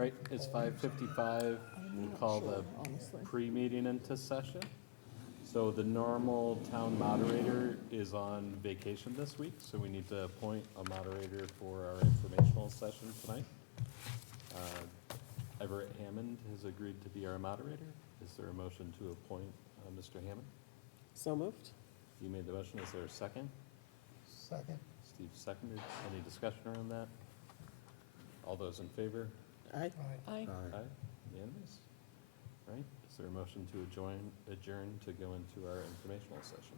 Right, it's 5:55. We'll call the pre-meeting into session. So the normal town moderator is on vacation this week, so we need to appoint a moderator for our informational session tonight. Everett Hammond has agreed to be our moderator. Is there a motion to appoint Mr. Hammond? So moved. You made the motion. Is there a second? Second. Steve seconded. Any discussion around that? All those in favor? Aye. Aye. Aye. Unanimous. Right, is there a motion to adjourn to go into our informational session?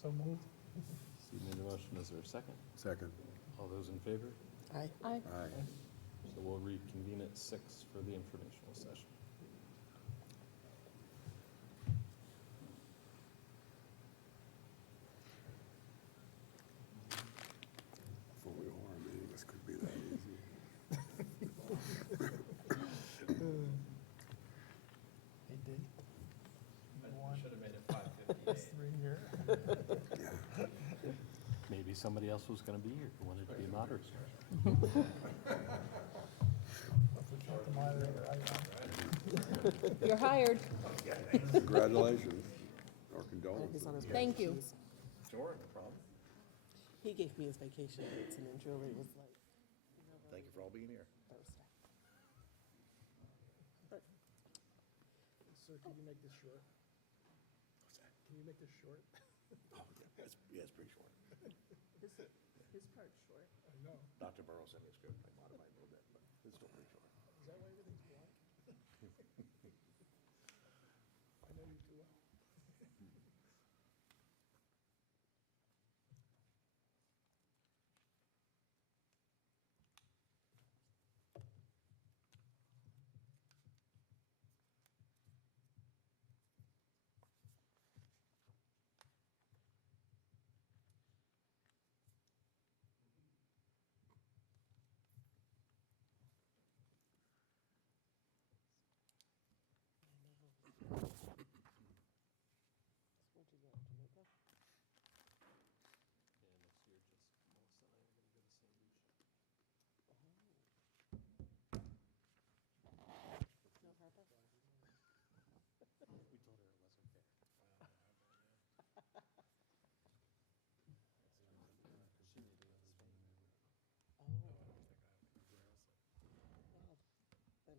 So moved. Steve made the motion. Is there a second? Second. All those in favor? Aye. Aye. So we'll reconvene at 6 for the informational session. Fully warm meeting, this could be that easy. Hey, D. Should have made it 5:58. 3 here. Maybe somebody else was going to be here who wanted to be a moderator. If we can't the moderator, I am. You're hired. Congratulations, or He's condolences. on his Thank break. you. He's- Sure, no problem. He gave me his vacation dates, and then Julie was like, Thank you for all being here. Thursday. But Sir, can you make this short? What's that? Can you make this short? Oh, yeah, it's pretty short. his part's short. I know. Dr. Burrow sent me a script. I modified a little bit, but it's still pretty short. Is that why everything's blank? I know you too well. Where'd you go, Jamaica? Yeah, next year, just Melissa and I are going to go to St. Lucia. No harbor? We told her it wasn't fair. She may be on Spain. Oh. Well, then she can't complain. That's what I said.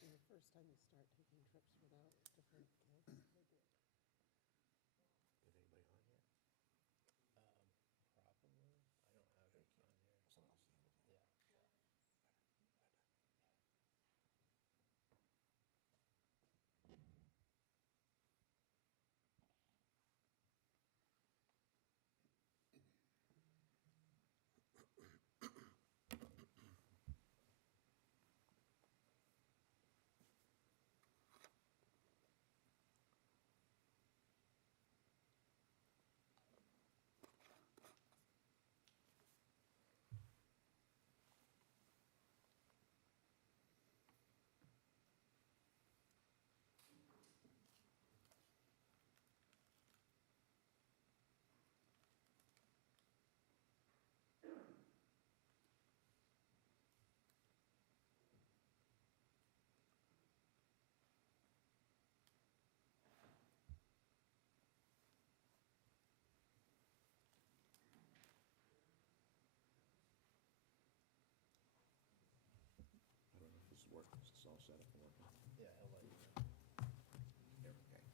And the first time you start taking trips without different kids, they do it. Is anybody on here? Probably. I don't have it on here. Someone else is on it. Yeah. I don't know if this is working. Is this all set up and working? Yeah, he'll let you know. There, okay.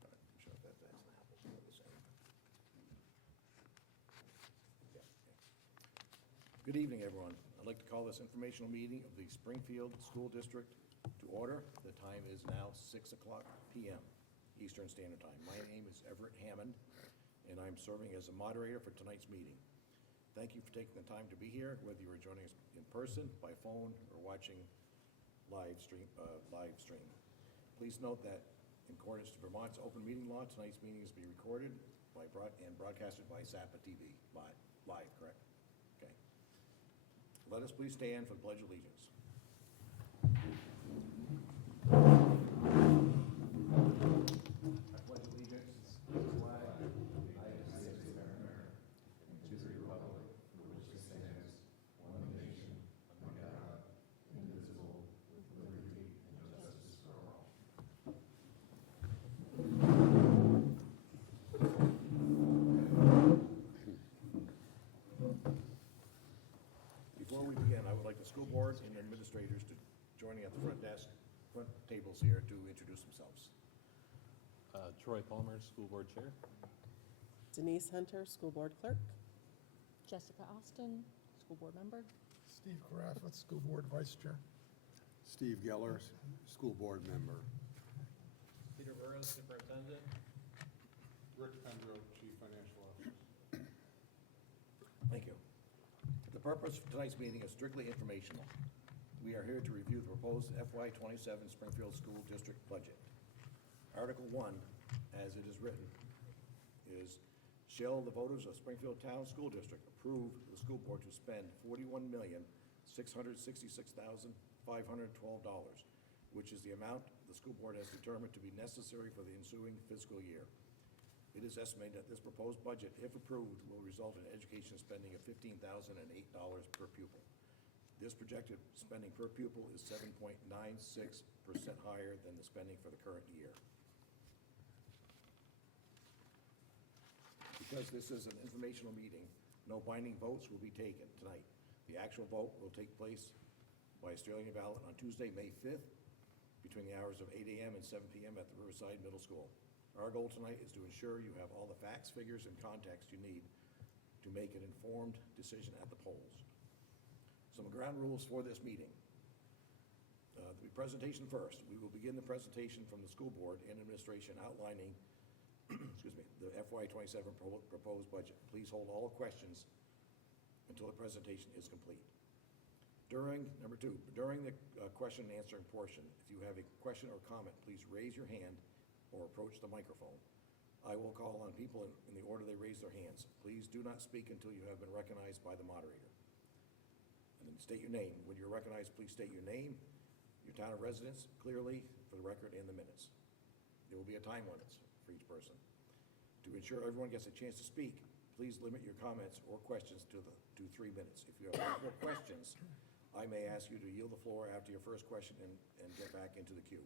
All right, I'm sure that's now. We'll do the same. Yeah, yeah. Good evening, everyone. I'd like to call this informational meeting of the Springfield School District to order. The time is now 6:00 p.m. Eastern Standard Time. My name is Everett Hammond, and I'm serving as a moderator for tonight's meeting. Thank you for taking the time to be here, whether you are joining us in person, by phone, or watching live stream. Please note that in accordance to Vermont's open meeting law, tonight's meeting is being recorded and broadcasted by SAPA TV, live, correct? Okay. Let us please stand for the Pledge of Allegiance. I pledge allegiance to the flag of the United States of America, and to the republic for which it stands, one nation, under God, indivisible, with liberty and justice for all. Before we begin, I would like the school board and administrators to join me at the front tables here to introduce themselves. Troy Palmer, School Board Chair. Denise Hunter, School Board Clerk. Jessica Austin, School Board Member. Steve Carafa, School Board Vice Chair. Steve Geller, School Board Member. Peter Burrows, Superintendent. Rick Pendro, Chief Financial Officer. Thank you. The purpose of tonight's meeting is strictly informational. We are here to review the proposed FY '27 Springfield School District budget. Article 1, as it is written, is, shall the voters of Springfield Town School District approve the school board to spend $41,666,512, which is the amount the school board has determined to be necessary for the ensuing fiscal year. It is estimated that this proposed budget, if approved, will result in education spending of $15,008 per pupil. This projected spending per pupil is 7.96% higher than the spending for the current year. Because this is an informational meeting, no binding votes will be taken tonight. The actual vote will take place by Australian ballot on Tuesday, May 5th, between the hours of 8 a.m. and 7 p.m. at the Riverside Middle School. Our goal tonight is to ensure you have all the facts, figures, and context you need to make an informed decision at the polls. Some ground rules for this meeting. The presentation first. We will begin the presentation from the school board and administration outlining excuse me, the FY '27 proposed budget. Please hold all questions until the presentation is complete. Number two, during the question and answering portion, if you have a question or comment, please raise your hand or approach the microphone. I will call on people in the order they raise their hands. Please do not speak until you have been recognized by the moderator. And then state your name. When you're recognized, please state your name, your town of residence, clearly for the record and the minutes. There will be a time limit for each person. To ensure everyone gets a chance to speak, please limit your comments or questions to 3 minutes. If you have multiple questions, I may ask you to yield the floor after your first question and get back into the queue.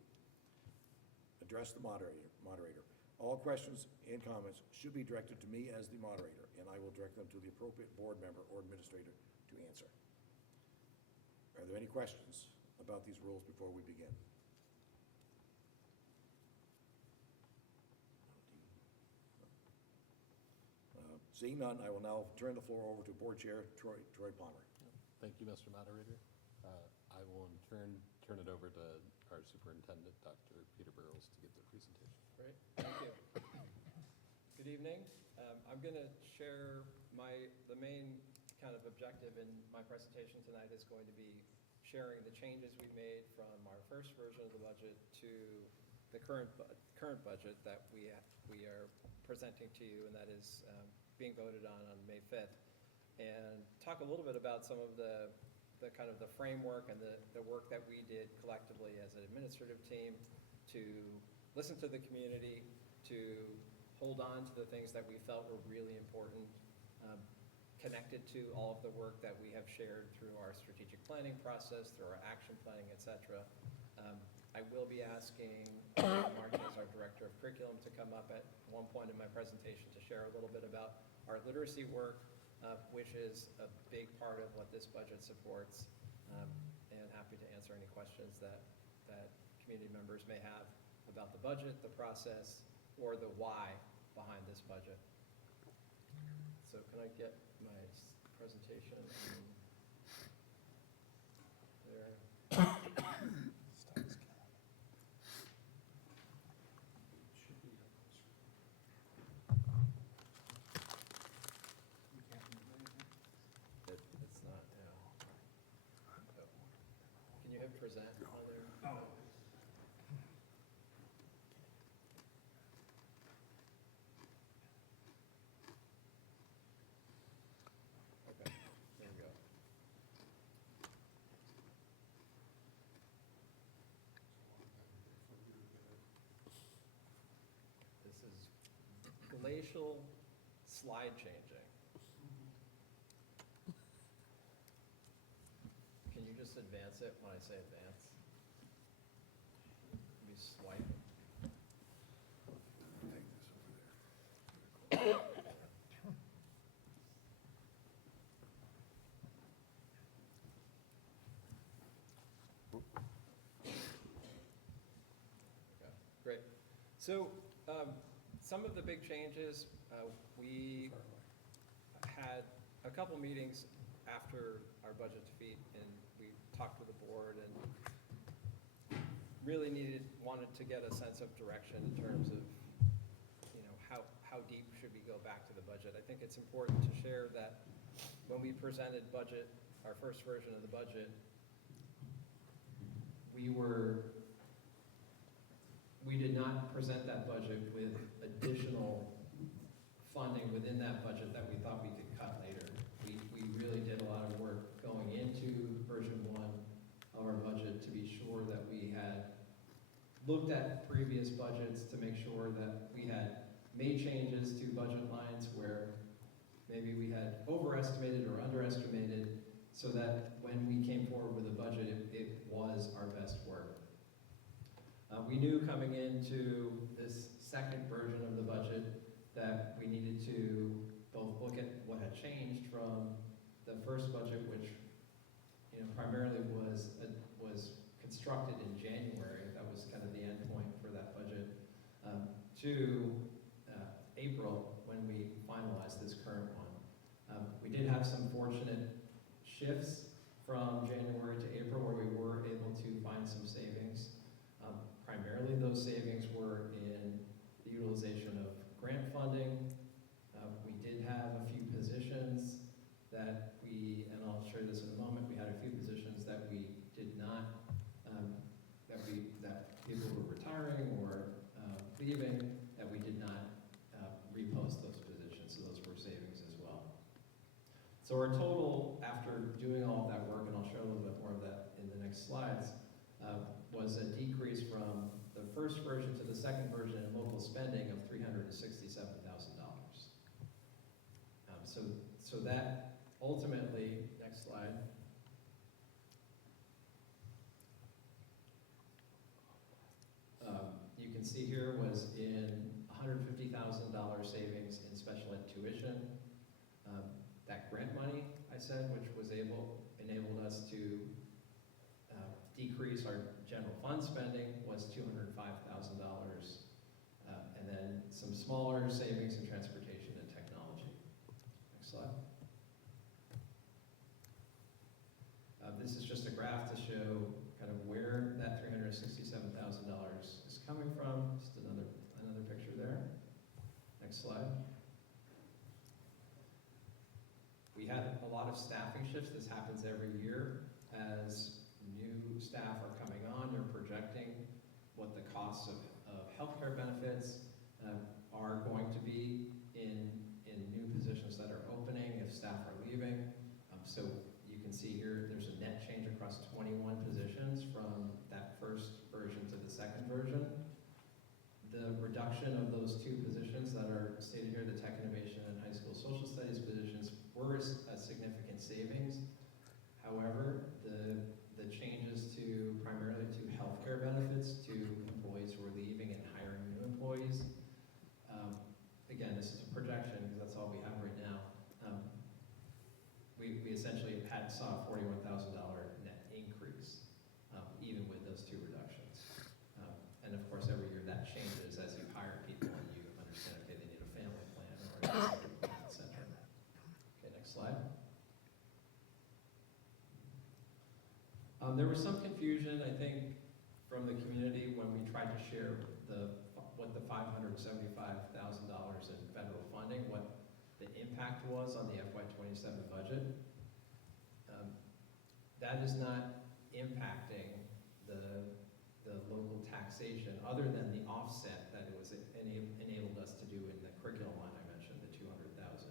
Address the moderator. All questions and comments should be directed to me as the moderator, and I will direct them to the appropriate board member or administrator to answer. Are there any questions about these rules before we begin? Seeing none, I will now turn the floor over to Board Chair Troy Palmer. Thank you, Mr. Moderator. I will in turn turn it over to our superintendent, Dr. Peter Burrows, to give the presentation. Great, thank you. Good evening. I'm going to share the main kind of objective in my presentation tonight is going to be sharing the changes we made from our first version of the budget to the current budget that we are presenting to you, and that is being voted on May 5th, and talk a little bit about some of the kind of the framework and the work that we did collectively as an administrative team to listen to the community, to hold on to the things that we felt were really important, connected to all of the work that we have shared through our strategic planning process, through our action planning, et cetera. I will be asking Martin, as our Director of Curriculum, to come up at one point in my presentation to share a little bit about our literacy work, which is a big part of what this budget supports, and happy to answer any questions that community members may have about the budget, the process, or the why behind this budget. So can I get my presentation there? Should be present on their. Okay, there we go. This is glacial slide changing. Can you just advance it when I say advance? You swipe. Take this over there. Okay, great. So, some of the big changes, we had a couple meetings after our budget defeat, and we talked with the board and really wanted to get a sense of direction in terms of, how deep should we go back to the budget. I think it's important to share that when we presented budget, our first version of the budget, we did not present that budget with additional funding within that budget that we thought we could cut later. We really did a lot of work going into version 1 of our budget to be sure that we had looked at previous budgets to make sure that we had made changes to budget lines where maybe we had overestimated or underestimated, so that when we came forward with a budget, it was our best work. We knew coming into this second version of the budget that we needed to both look at what had changed from the first budget, which primarily was constructed in January. That was kind of the end point for that budget, to April when we finalized this current one. We did have some fortunate shifts from January to April where we were able to find some savings. Primarily those savings were in the utilization of grant funding. We did have a few positions that and I'll show you this in a moment, we had a few positions that we did not, that people were retiring or leaving, that we did not repost those positions, so those were savings as well. So our total, after doing all of that work, and I'll show a little bit more of that in the next slides, was a decrease from the first version to the second version in local spending of $367,000. So that ultimately, next slide, you can see here was in $150,000 savings in special ed tuition. That grant money, I said, which enabled us to decrease our general fund spending, was $205,000. And then some smaller savings in transportation and technology. Next slide. This is just a graph to show kind of where that $367,000 is coming from. Just another picture there. Next slide. We had a lot of staffing shifts. This happens every year. As new staff are coming on, they're projecting what the costs of healthcare benefits are going to be in new positions that are opening if staff are leaving. So you can see here there's a net change across 21 positions from that first version to the second version. The reduction of those two positions that are stated here, the tech innovation and high school social studies positions, were a significant savings. However, the changes primarily to healthcare benefits to employees who are leaving and hiring new employees. Again, this is a projection because that's all we have right now. We essentially saw a $41,000 net increase, even with those two reductions. And of course, every year that changes as you hire people and you understand, okay, they need a family plan or et cetera. Okay, next slide. There was some confusion, I think, from the community when we tried to share what the $575,000 in federal funding, what the impact was on the FY27 budget. That is not impacting the local taxation, other than the offset that it was enabled us to do in the curriculum line I mentioned, the 200,000.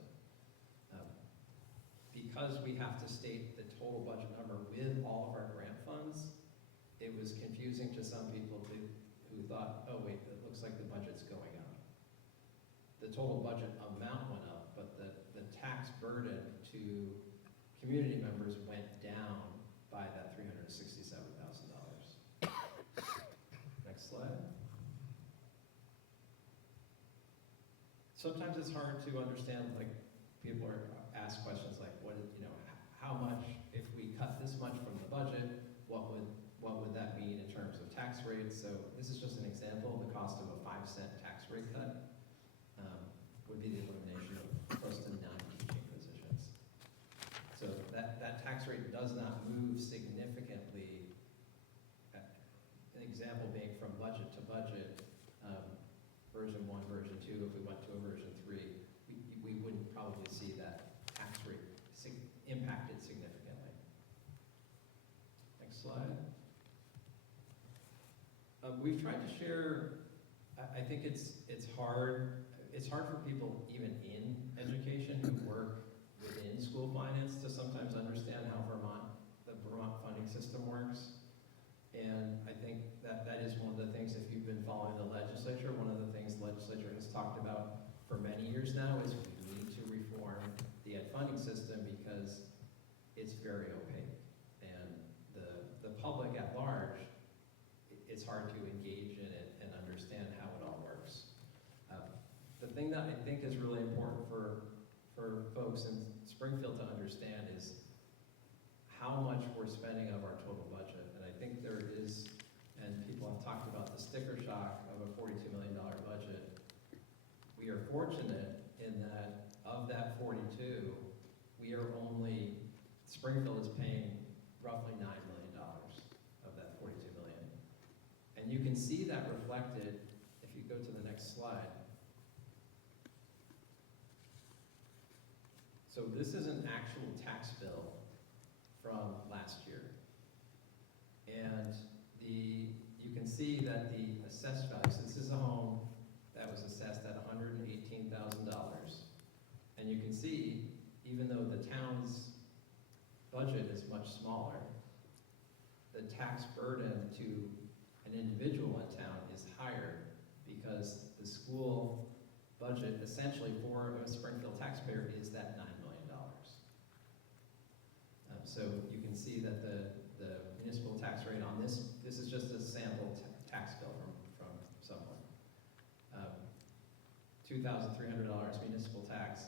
Because we have to state the total budget number with all of our grant funds, it was confusing to some people who thought, oh wait, it looks like the budget's going up. The total budget amount went up, but the tax burden to community members went down by that $367,000. Next slide. Sometimes it's hard to understand, like, people ask questions like, how much, if we cut this much from the budget, what would that mean in terms of tax rates? So this is just an example. The cost of a 5-cent tax rate cut would be the elimination of close to 9 teaching positions. So that tax rate does not move significantly. An example being from budget to budget, version 1, version 2, if we went to a version 3, we wouldn't probably see that tax rate impacted significantly. Next slide. We've tried to share, I think it's hard for people even in education who work within school finance to sometimes understand how the Vermont funding system works. And I think that is one of the things, if you've been following the legislature, one of the things the legislature has talked about for many years now is we need to reform the ed funding system because it's very opaque. And the public at large, it's hard to engage in it and understand how it all works. The thing that I think is really important for folks in Springfield to understand is how much we're spending of our total budget. And I think there is, and people have talked about the sticker shock of a $42 million budget. We are fortunate in that of that 42, Springfield is paying roughly $9 million of that $42 million. And you can see that reflected if you go to the next slide. So this is an actual tax bill from last year. And you can see that the assessed value, so this is a home that was assessed at $118,000. And you can see, even though the town's budget is much smaller, the tax burden to an individual in town is higher because the school budget essentially for a Springfield taxpayer is that $9 million. So you can see that the municipal tax rate on this is just a sample tax bill from someone. $2,300 municipal tax,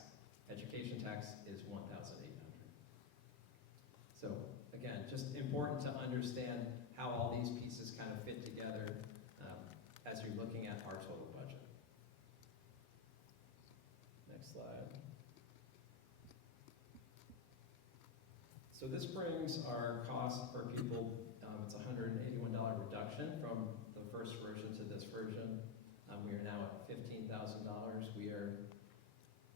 education tax is $1,800. So again, just important to understand how all these pieces kind of fit together as you're looking at our total budget. Next slide. So this brings our cost per pupil, it's a $181 reduction from the first version to this version. We are now at $15,000. We are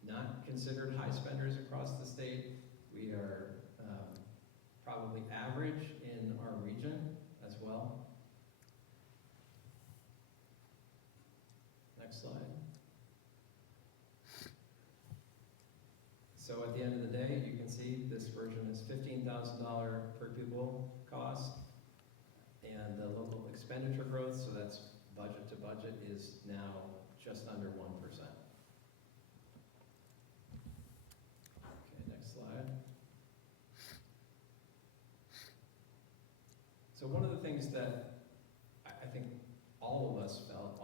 not considered high spenders across the state. We are probably average in our region as well. Next slide. So at the end of the day, you can see this version is $15,000 per pupil cost, and the local expenditure growth, so that's budget to budget, is now just under 1%. Okay, next slide. So one of the things that I think all of us felt,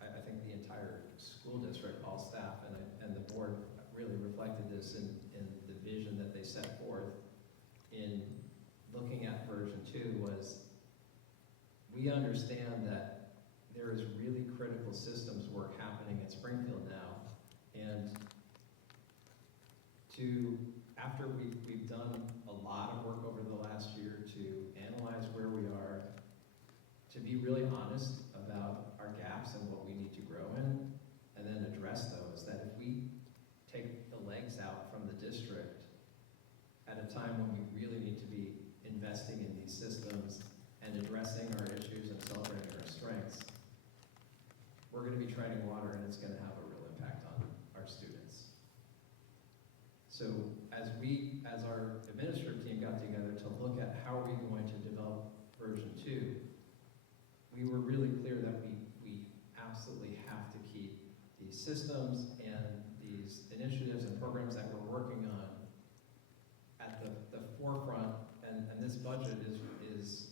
I think the entire school district, all staff, and the board really reflected this in the vision that they set forth in looking at version 2 was, we understand that there is really critical systems work happening at Springfield now, and after we've done a lot of work over the last year to analyze where we are, to be really honest about our gaps and what we need to grow in, and then address those, that if we take the legs out from the district at a time when we really need to be investing in these systems and addressing be treading water and it's gonna have a real impact on our students. So as our administrative team got together to look at how are we going to develop version 2, we were really clear that we absolutely have to keep these systems and these initiatives and programs that we're working on at the forefront, and this budget is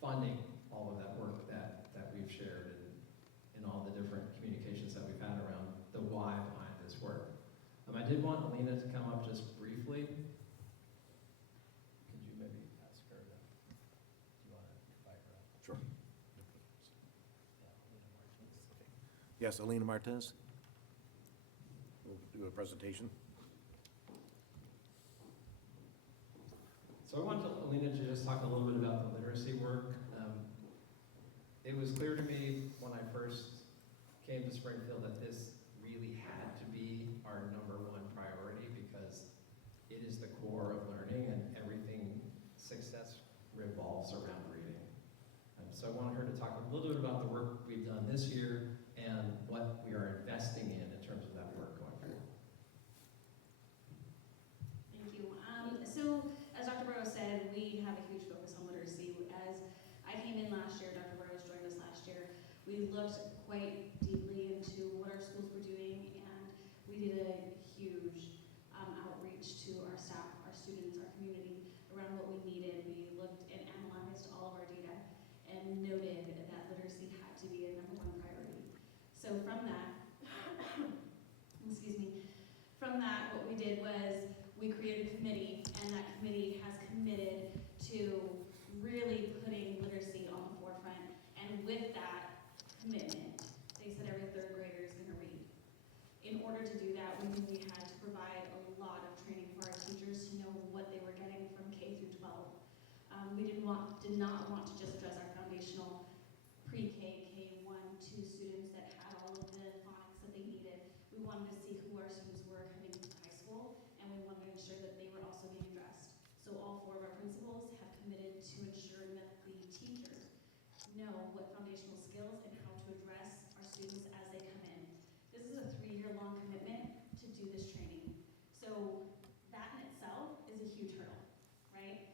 funding all of that work that we've shared in all the different communications that we've had around the why behind this work. I did want Alina to come up just briefly. Could you maybe ask her to, do you want to invite her up? Sure. Yeah, Alina Martinez. Yes, Alina Martinez? We'll do a presentation. So I wanted Alina to just talk a little bit about the literacy work. It was clear to me when I first came to Springfield that this really had to be our #1 priority because it is the core of learning and everything success revolves around reading. So I wanted her to talk a little bit about the work we've done this year and what we are investing in terms of that work going forward. Thank you. So as Dr. Burrows said, we have a huge focus on literacy. As I came in last year, Dr. Burrows joined us last year, we looked quite deeply into what our schools were doing, and we did a huge outreach to our staff, our students, our community around what we needed. We looked and analyzed all of our data and noted that literacy had to be a #1 priority. So from that, excuse me, from that, what we did was we created a committee, and that committee has committed to really putting literacy on the forefront. And with that commitment, they said every 3rd grader is going to read. In order to do that, we knew we had to provide a lot of training for our teachers to know what they were getting from K through 12. We did not want to just address our foundational pre-K, K1, 2 students that had all of the phonics that they needed. We wanted to see who our students were coming to high school, and we wanted to ensure that they were also being addressed. So all 4 of our principals have committed to ensuring that the teachers know what foundational skills and how to address our students as they come in. This is a 3-year-long commitment to do this training. So that in itself is a huge hurdle, right?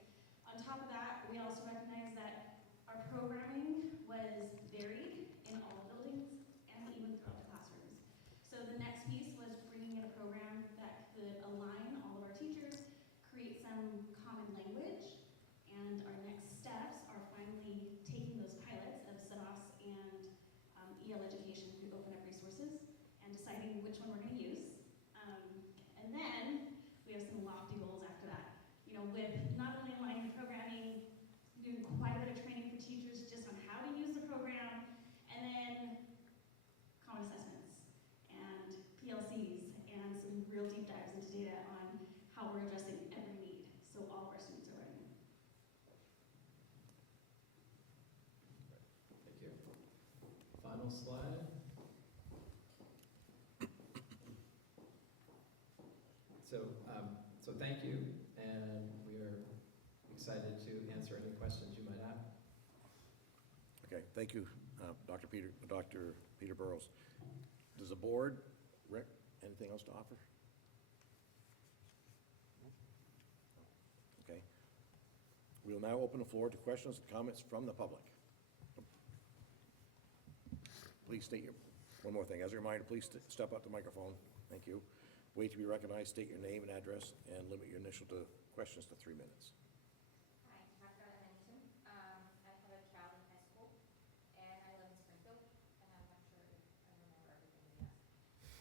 On top of that, we also recognize that our programming was varied in all the buildings and even throughout the classrooms. So the next piece was bringing in a program that could align all of our teachers, create some common language, and our next steps are finally taking those pilots of SEDOS and EL education through Open Up Resources and deciding which one we're going to use. And then we have some lofty goals after that. You know, with not only aligning the programming, doing quite a bit of training for teachers just on how to use the program, and then common assessments and PLCs and some real deep dives into data on how we're addressing every need so all of our students are ready. Thank you. Final slide. So thank you, and we are excited to answer any questions you might have. Okay, thank you, Dr. Peter Burrows. Does the board, Rick, anything else to offer? Okay. We will now open the floor to questions and comments from the public. Please state one more thing. As a reminder, please step up to the microphone. Thank you. Wait to be recognized, state your name and address, and limit your initial questions to 3 minutes. Hi, Dr. Henson. I have a child in high school, and I live in Springfield, and I'm not sure if I remember everything yet.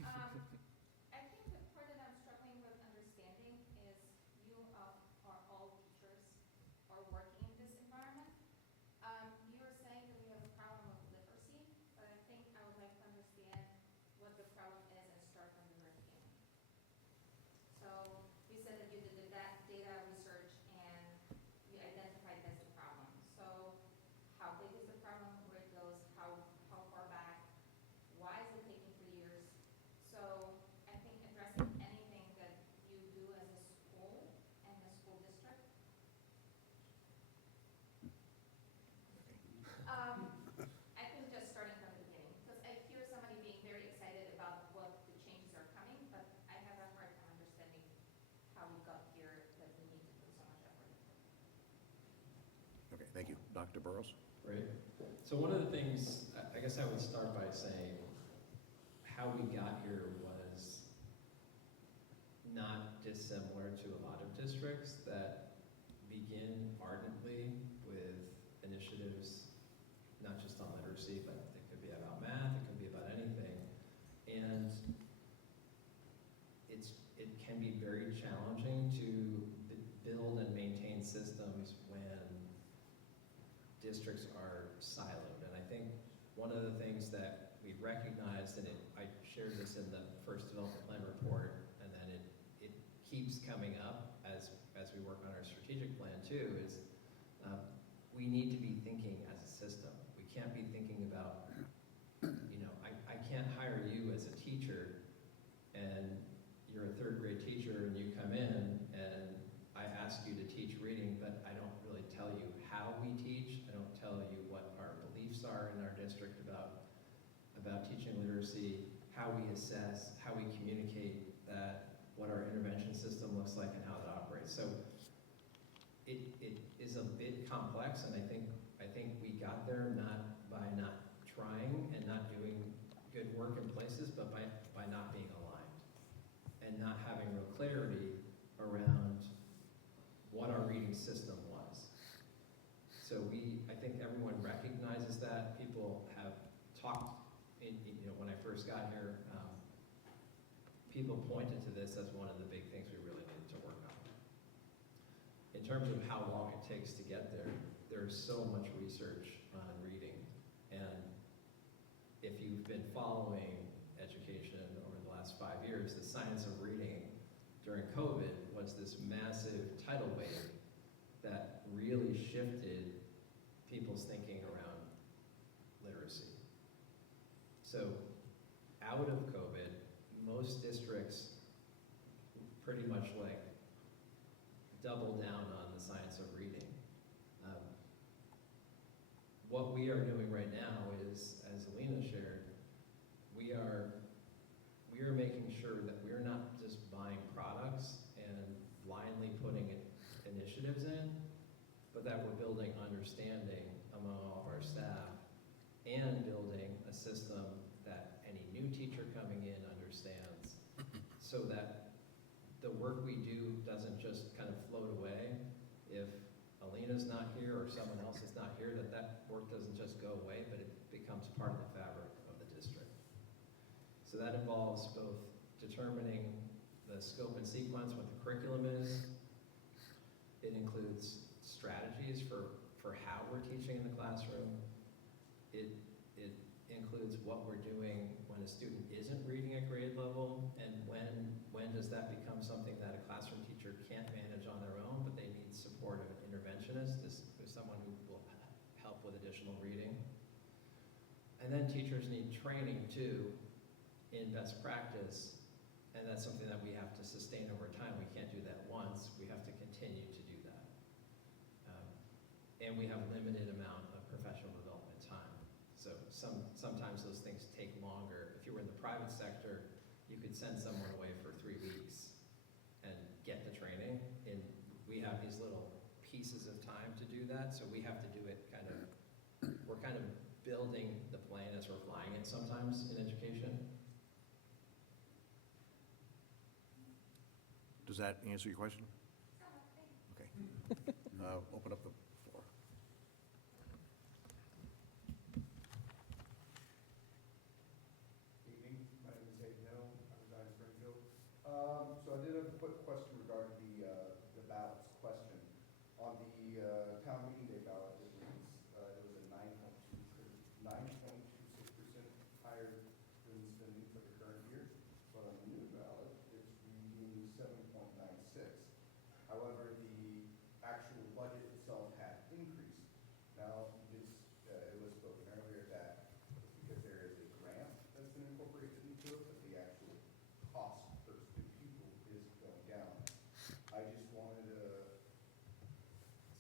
I think the part that I'm struggling with understanding is you are all teachers are working in this environment. You are saying that we have a problem of literacy, but I think I would like to understand what the problem is and start from the very beginning. So we said that you did the data research and Thank you. Dr. Burrows? Right. So one of the things, I guess I would start by saying how we got here was not dissimilar to a lot of districts that begin ardently with initiatives, not just on literacy, but it could be about math, it could be about anything. And it can be very challenging to build and maintain systems when districts are siloed. And I think one of the things that we recognized, and I shared this in the first development plan report, and then it keeps coming up as we work on our strategic plan too, is we need to be thinking as a system. We can't be thinking about, I can't hire you as a teacher and you're a third grade teacher and you come in and I ask you to teach reading, but I don't really tell you how we teach. I don't tell you what our beliefs are in our district about teaching literacy, how we assess, how we communicate that, what our intervention system looks like and how it operates. So it is a bit complex, and I think we got there not by not trying and not doing good work in places, but by not being aligned and not having real clarity around what our reading system was. So I think everyone recognizes that. People have talked, when I first got here, people pointed to this as one of the big things we really needed to work on. In terms of how long it takes to get there, there's so much research on reading. And if you've been following education over the last 5 years, the science of reading during COVID was this massive tidal wave that really shifted people's thinking around literacy. So out of COVID, most districts pretty much double down on the science of reading. What we are doing right now is, as Alina shared, we are making sure that we're not just buying products and blindly putting initiatives in, but that we're building understanding among all of our staff and building a system that any new teacher coming in understands, so that the work we do doesn't just kind of float away. If Alina's not here or someone else is not here, that work doesn't just go away, but it becomes part of the fabric of the district. So that involves both determining the scope and sequence, what the curriculum is. It includes strategies for how we're teaching in the classroom. It includes what we're doing when a student isn't reading at grade level, and when does that become something that a classroom teacher can't manage on their own, but they need support of an interventionist, as someone who will help with additional reading. And then teachers need training too in best practice, and that's something that we have to sustain over time. We can't do that once, we have to continue to do that. And we have a limited amount of professional development time. So sometimes those things take longer. If you were in the private sector, you could send someone away for 3 weeks and get the training. And we have these little pieces of time to do that, so we have to do it we're kind of building the plane as we're flying it sometimes in education. Does that answer your question? Okay. Open up the floor. Evening, my name is Hayden Hill, I reside in Springfield. So I did have a quick question regarding the ballots question. On the town meeting day ballot, it was a 9.26% higher than spending for the current year. But on the new ballot, it's reading 7.96. However, the actual budget itself had increased. Now, it was spoken earlier that it's because there is a grant that's been incorporated into it, but the actual cost per student pupil is going down. I just wanted to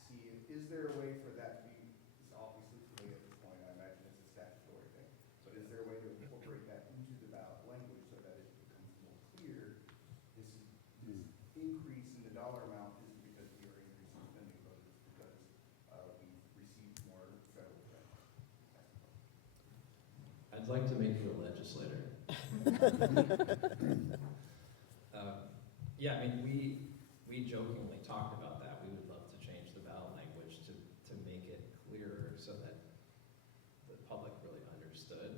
see, is there a way for that to be, it's obviously too late at this point, I imagine it's a statutory thing, but is there a way to incorporate that into the ballot language so that it becomes more clear? This increase in the dollar amount isn't because we are increasing spending, but it's because we've I'd like to make you a legislator. Yeah, I mean, we jokingly talked about that. We would love to change the ballot language to make it clearer so that the public really understood.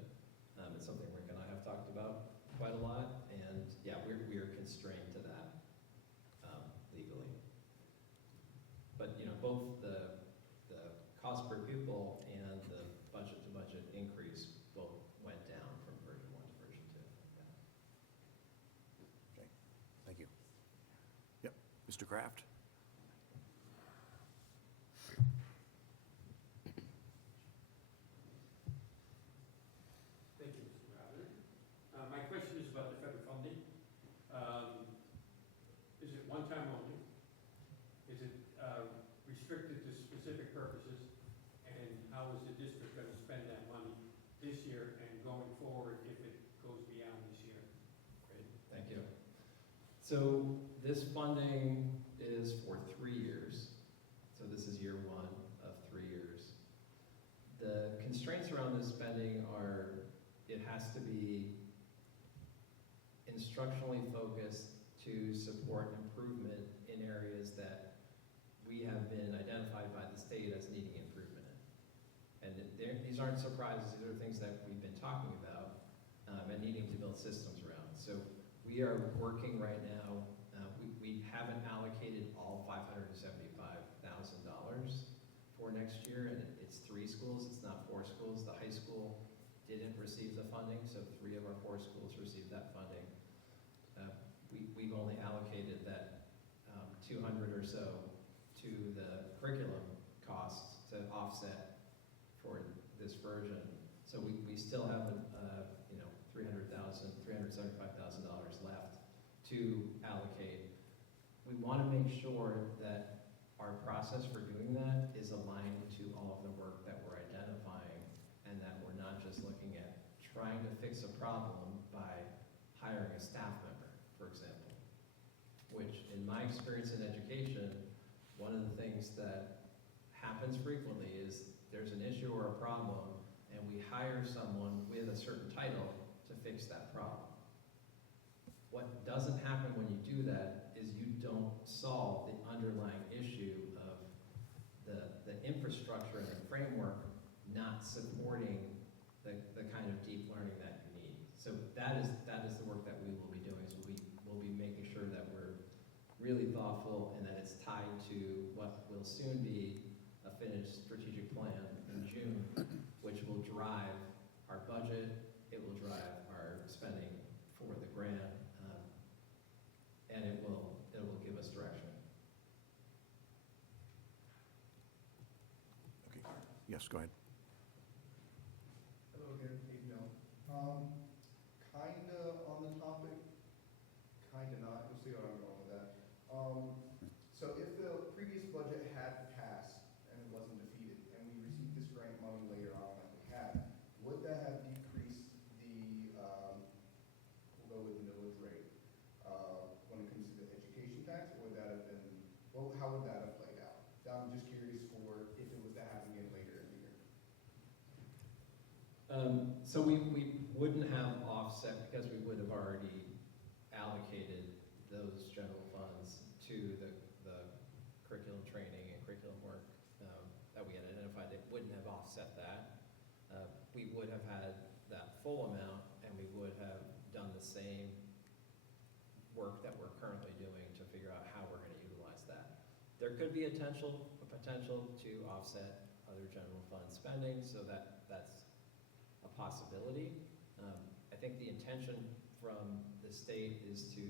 It's something Rick and I have talked about quite a lot, and yeah, we're constrained to that legally. But, you know, both the cost per pupil and the budget-to-budget increase both went down from version 1 to version 2. Yeah. Okay, thank you. Yep, Mr. Kraft? Thank you, Mr. Rather. My question is about the federal funding. Is it one time only? Is it restricted to specific purposes? And how is the district going to spend that money this year and going forward if it goes beyond this year? Great, thank you. So this funding is for 3 years. So this is year 1 of 3 years. The constraints around this spending are it has to be instructionally focused to support improvement in areas that we have been identified by the state as needing improvement in. And these aren't surprises, these are things that we've been talking about and needing to build systems around. So we are working right now, we haven't allocated all $575,000 for next year, and it's 3 schools, it's not 4 schools. The high school didn't receive the funding, so 3 of our 4 schools received that funding. We've only allocated that 200 or so to the curriculum costs to offset for this version. So we still have you know, $375,000 left to allocate. We want to make sure that our process for doing that is aligned to all of the work that we're identifying, and that we're not just looking at trying to fix a problem by hiring a staff member, for example, which in my experience in education, one of the things that happens frequently is there's an issue or a problem, and we hire someone with a certain title to fix that problem. What doesn't happen when you do that is you don't solve the underlying issue of the infrastructure and the framework not supporting the kind of deep learning that you need. So that is the work that we will be doing. So we will be making sure that we're really thoughtful and that it's tied to what will soon be a finished strategic plan in June, which will drive our budget, it will drive our spending for the grant, and it will give us direction. Okay, yes, go ahead. Hello again, Neil. Kinda on the topic, kinda not, you'll see where I'm going with that. So if the previous budget had passed and it wasn't defeated, and we received this grant money later on like we had, would that have decreased the, we'll go with the millage rate, when it comes to the education tax, or would that have been, well, how would that have played out? I'm just curious for if it was to happen again later in the year. So we wouldn't have offset because we would have already allocated those general funds to the curriculum training and curriculum work that we had identified. It wouldn't have offset that. We would have had that full amount, and we would have done the same work that we're currently doing to figure out how we're going to utilize that. There could be a potential to offset other general fund spending, so that's a possibility. I think the intention from the state is to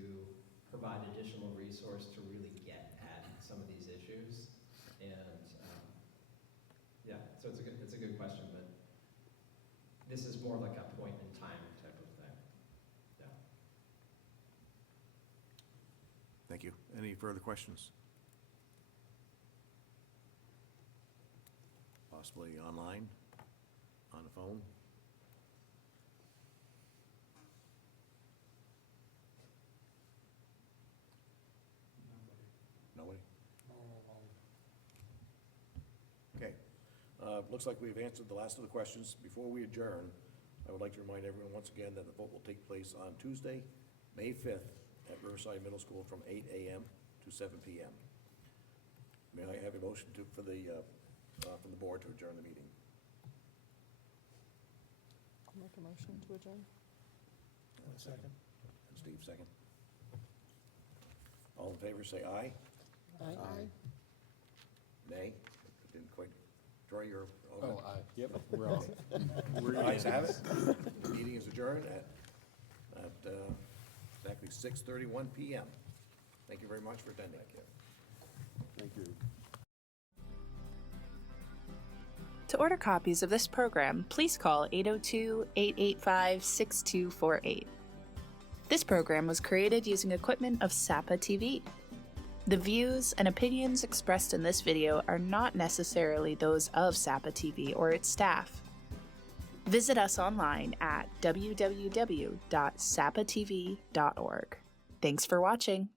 provide additional resource to really get at some of these issues. And yeah, so it's a good question, but this is more like a point in time type of thing. Yeah. Thank you. Any further questions? Possibly online, on the phone? Nobody? Okay. Looks like we've answered the last of the questions. Before we adjourn, I would like to remind everyone once again that the vote will take place on Tuesday, May 5th, at Riverside Middle School from 8 a.m. to 7 p.m. May I have a motion from the board to adjourn the meeting? I'll make a motion to adjourn. Second. And Steve, second. All in favor, say aye. Aye. Nay? Didn't quite draw your. Oh, aye, yep, we're all. Ayes have it. The meeting is adjourned at exactly 6:31 p.m. Thank you very much for attending. Thank you. To order copies of this program, please call 802-885-6248. This program was created using equipment of SAPA TV. The views and opinions expressed in this video are not necessarily those of SAPA TV or its staff. Visit us online at www.sapatv.org. Thanks for watching.